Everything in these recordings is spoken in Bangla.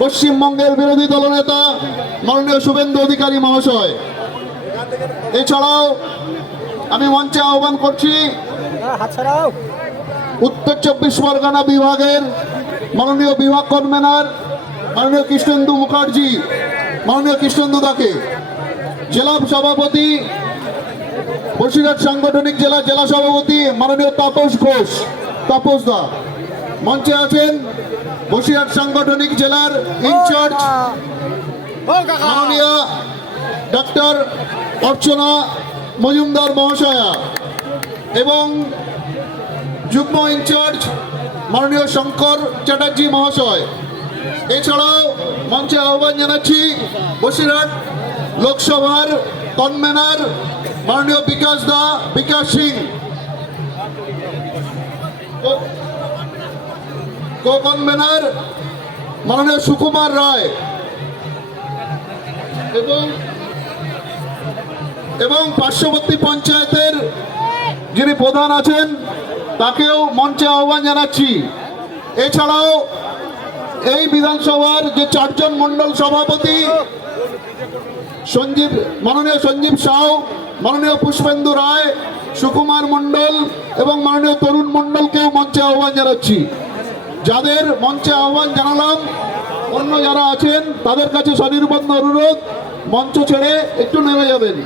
পশ্চিমবঙ্গের বিরোধী দলনেতা মাননীয় শুভেন্দু অধিকারী মহাশয়। এছাড়াও আমি মঞ্চে আহ্বান করছি উত্তর 24 পরগনা বিভাগের মাননীয় বিভাগ কনভেনার মাননীয় কৃষ্ণেন্দু মুখার্জি, মাননীয় কৃষ্ণেন্দু দাকে, জেলা সভাপতি বসিরহাট সাংগঠনিক জেলা সভাপতি মাননীয় তাপস ঘোষ, তাপস দা মঞ্চে আছেন। বসিরহাট সাংগঠনিক জেলার ইনচার্জ মাননীয় ডক্টর অর্চনা মজুমদার মহাশয়া এবং যুগ্ম ইনচার্জ মাননীয় শঙ্কর চ্যাটার্জি মহাশয়। এছাড়াও মঞ্চে আহ্বান জানাচ্ছি বসিরহাট লোকসভার কনভেনার মাননীয় বিকাশ সিং, কো কনভেনার মাননীয় সুকুমার রায় এবং পার্শ্ববর্তী পঞ্চায়েতের যিনি প্রধান আছেন তাকেও মঞ্চে আহ্বান জানাচ্ছি। এছাড়াও এই বিধানসভার যে 4 জন মণ্ডল সভাপতি মাননীয় সঞ্জীব সাউ, মাননীয় পুষ্পেন্দু রায়, সুকুমার মণ্ডল এবং মাননীয় তরুণ মণ্ডলকেও মঞ্চে আহ্বান জানাচ্ছি। যাদের মঞ্চে আহ্বান জানালাম, অন্য যারা আছেন তাদের কাছে সনির্বন্ধ অনুরোধ মঞ্চ ছেড়ে একটু নেমে যাবেন।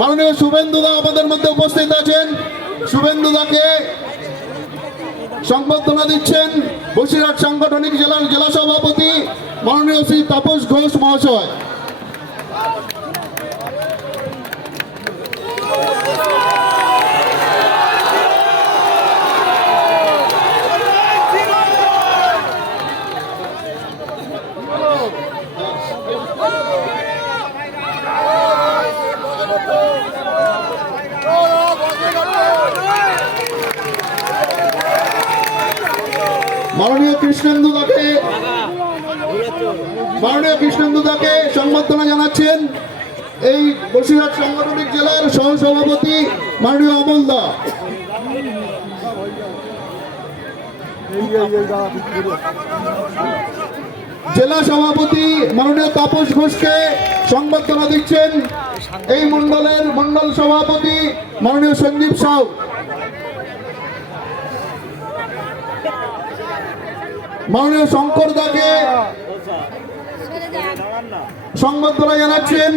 মাননীয় শুভেন্দু দা আমাদের মধ্যে উপস্থিত আছেন। শুভেন্দু দাকে সংবর্ধনা দিচ্ছেন বসিরহাট সাংগঠনিক জেলা সভাপতি মাননীয় শ্রী তাপস ঘোষ মহাশয়। মাননীয় কৃষ্ণেন্দু দাকে সংবর্ধনা জানাচ্ছেন এই বসিরহাট সাংগঠনিক জেলার সহসভাপতি মাননীয় অমল দা। জেলা সভাপতি মাননীয় তাপস ঘোষকে সংবর্ধনা দিচ্ছেন এই মণ্ডলের মণ্ডল সভাপতি মাননীয় সঞ্জীব সাউ। মাননীয় শঙ্কর দাকে সংবর্ধনা জানাচ্ছেন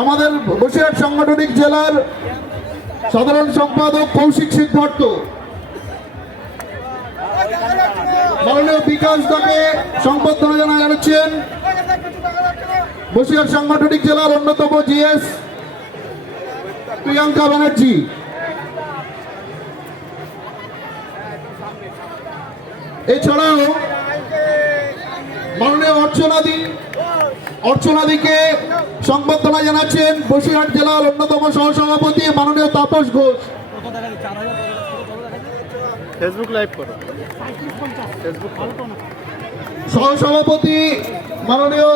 আমাদের বসিরহাট সাংগঠনিক জেলার সাধারণ সম্পাদক কৌশিক সিদ্ধার্থ। মাননীয় বিকাশ দাকে সংবর্ধনা জানাচ্ছেন বসিরহাট সাংগঠনিক জেলার অন্যতম জিএস প্রিয়াঙ্কা ব্যানার্জি। এছাড়াও মাননীয় অর্চনাদিকে সংবর্ধনা জানাচ্ছেন বসিরহাট জেলার অন্যতম সহসভাপতি মাননীয় তাপস ঘোষ। সহসভাপতি মাননীয়